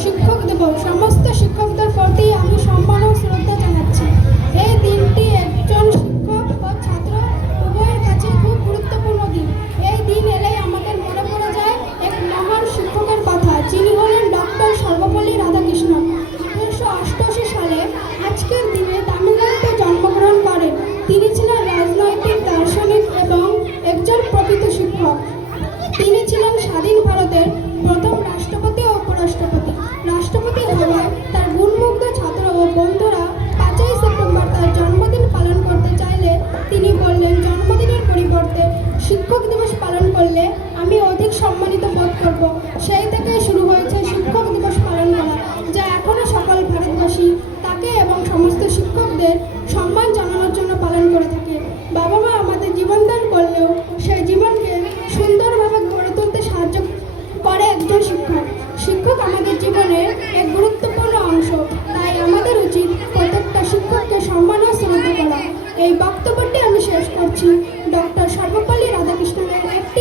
শিক্ষক দিবস। সমস্ত শিক্ষকদের প্রতি আমি সম্মান ও শ্রদ্ধা জানাচ্ছি। এই দিনটি একজন শিক্ষক ও ছাত্র উভয়ের কাছে খুব গুরুত্বপূর্ণ দিন। এই দিন এলেই আমাদের মনে পড়ে যায় এক মহান শিক্ষকের কথা, যিনি হলেন ডক্টর সর্বপল্লী রাধাকৃষ্ণন। 1888 সালে আজকের দিনে তামিলনাড়ুতে জন্মগ্রহণ করেন। তিনি ছিলেন রাজনৈতিক দার্শনিক এবং একজন প্রকৃত শিক্ষক। তিনি ছিলেন স্বাধীন ভারতের প্রথম রাষ্ট্রপতি ও উপরাষ্ট্রপতি। রাষ্ট্রপতি হওয়ায় তার গুণমুগ্ধ ছাত্র ও বন্ধুরা 5ই সেপ্টেম্বর তার জন্মদিন পালন করতে চাইলে তিনি বললেন, জন্মদিনের পরিবর্তে শিক্ষক দিবস পালন করলে আমি অধিক সম্মানিত বোধ করব। সেই থেকেই শুরু হয়েছে শিক্ষক দিবস পালন করা, যা এখনও সকল ভারতবাসী তাকে এবং সমস্ত শিক্ষকদের সম্মান জানানোর জন্য পালন করে থাকে। বাবা মা আমাদের জীবনদান করলেও সেই জীবনকে সুন্দরভাবে গড়ে তুলতে সাহায্য করে একজন শিক্ষক। শিক্ষক আমাদের জীবনের এক গুরুত্বপূর্ণ অংশ, তাই আমাদের উচিত প্রত্যেকটা শিক্ষককে সম্মান ও শ্রদ্ধা করা। এই বক্তব্যটি আমি শেষ করছি ডক্টর সর্বপল্লী রাধাকৃষ্ণনের একটি